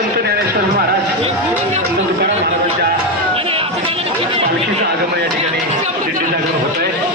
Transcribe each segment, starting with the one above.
संत ज्ञानेश्वर महाराज संत तुकाराम महाराजांच्या पालखीचं आगमन या ठिकाणी दिंडी आगमन होत आहे.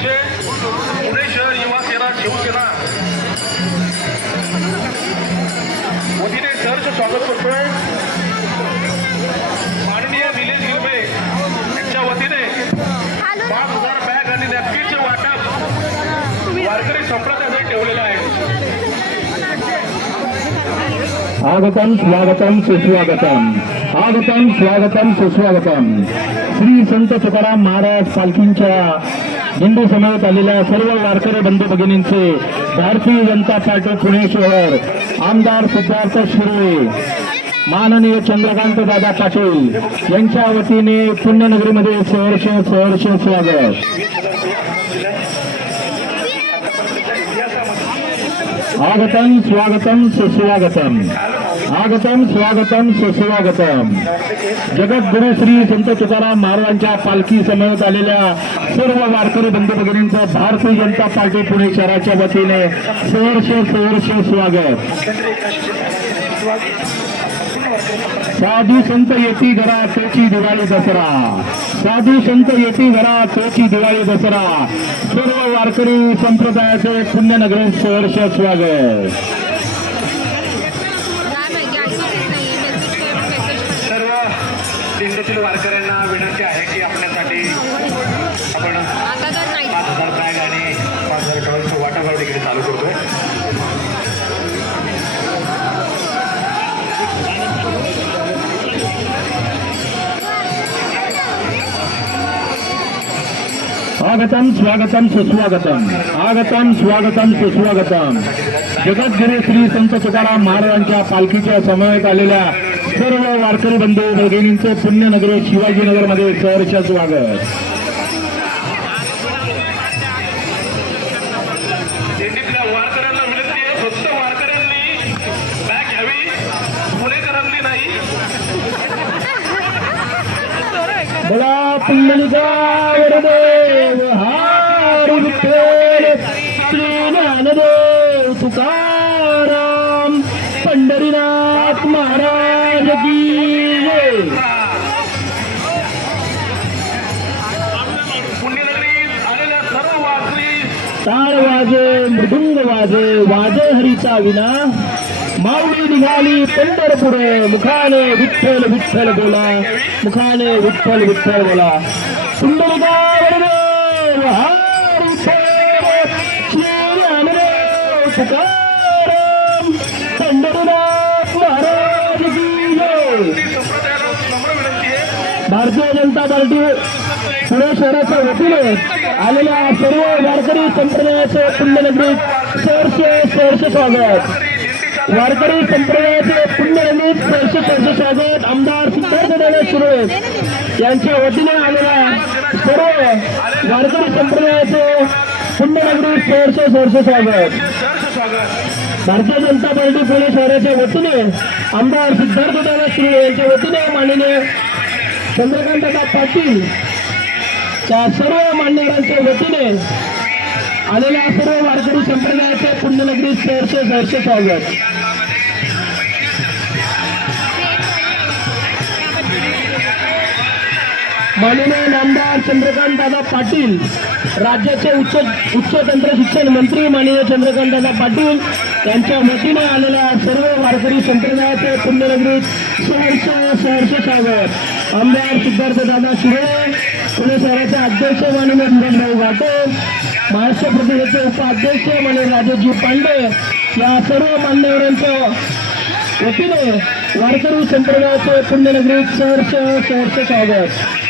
भाविक पुणे शहर युवा सेना शिवसेना वतीने सहर्ष स्वागत करतोय. माननीय निलेश यांच्या वतीने पाच हजार बॅग आणि वाटप वारकरी संप्रदायासाठी ठेवलेलं आहे आगतम स्वागतम सुस्वागतम. आगतम स्वागतम सुस्वागतम. श्री संत तुकाराम महाराज पालखींच्या हिंदू समेत आलेल्या सर्व वारकरी बंधू भगिनींचे भारतीय जनता पार्टी पुणे शहर आमदार सिद्धार्थ शिर्वे माननीय चंद्रकांत दादा पाटील यांच्या वतीने पुण्यनगरीमध्ये सहर्ष सहर्ष स्वागत आगतम स्वागतम सुस्वागतम आगतम स्वागतम सुस्वागतम. जगद्गुरु श्री संत तुकाराम महाराजांच्या पालखी समेत आलेल्या सर्व वारकरी बंधू भगिनींचं भारतीय जनता पार्टी पुणे शहराच्या वतीने सहर्ष सहर्ष स्वागत. साधू संत येती घरा तोची दिवाळी दसरा. साधू संत येती घरा तोची दिवाळी दसरा. सर्व वारकरी संप्रदायाचे पुण्यनगरी सहर्ष स्वागत. दिंडीतील वारकऱ्यांना विनंती आहे की आपल्यासाठी आपण पाच हजार बॅग आणि पाच हजार टॉवेलचं वाटाघाट देखील चालू करतोय. आगतम स्वागतम सुस्वागतम. आगतम स्वागतम सुस्वागतम. जगद्गुरु श्री संत तुकाराम महाराजांच्या पालखीच्या समवेत आलेल्या सर्व वारकरी बंधू भगिनींचे पुण्यनगर शिवाजीनगरमध्ये सहर्ष स्वागत. वारकऱ्यांना विनंती आहे फक्त वारकऱ्यांनी बॅग ताळ वाजे मृदुंग वाजे वाजे हरीचा विना. माऊली निघाली पंढरपूर. मुखाने विठ्ठल विठ्ठल बोला. मुखाने विठ्ठल विठ्ठल बोला. पुंडलिका महाराज भारतीय जनता पार्टी पुणे शहराच्या वतीने आलेल्या सर्व वारकरी संप्रदायाचे पुण्यनगरीत सहर्ष सहर्ष स्वागत. वारकरी संप्रदायाचे पुण्यनगरीत सहर्ष सहर्ष स्वागत. आमदार सिद्धार्थ दादा शिरोळे यांच्या वतीने आलेल्या सर्व वारकरी संप्रदायाचे पुण्यनगरीत सहर्ष सहर्ष स्वागत. भारतीय जनता पार्टी पुणे शहराच्या वतीने आमदार सिद्धार्थ दादा यांच्या वतीने माननीय चंद्रकांत पाटील त्या सर्व मान्यवरांच्या वतीने आलेल्या सर्व वारकरी संप्रदायाच्या पुण्यनगरी सहर्ष सहर्ष स्वागत. माननीय नामदार चंद्रकांत दादा पाटील राज्याचे उच्च उच्च तंत्र शिक्षण मंत्री माननीय चंद्रकांत दादा पाटील यांच्या वतीने आलेल्या सर्व वारकरी संप्रदायाचे पुण्यनगरीत सहर्ष सहर्ष स्वागत. आमदार सिद्धार्थ दादा शिरे पुणे शहराचे अध्यक्ष माननीय धीरजभाऊ घाटे महाराष्ट्र प्रदेशाचे उपाध्यक्ष माननीय राजेशजी पांडे या सर्व मान्यवरांच्या वतीने वारकरी संप्रदायाचे पुण्यनगरीत सहर्ष सहर्ष स्वागत.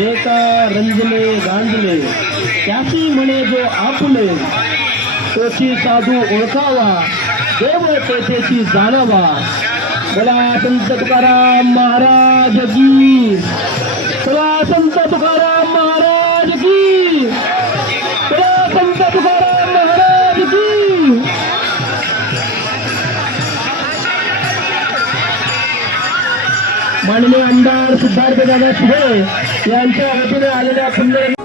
एक रंजले गांजले त्याची म्हणे जो आपुले तोची साधू ओळखावा देव तेथेची जाणावा. बोला संत तुकाराम महाराज की. बोला संत तुकाराम महाराज की. बोला संत तुकाराम महाराज की. माननीय आमदार सिद्धार्थ दादा शिवे यांच्या वतीने आलेल्या सुंदर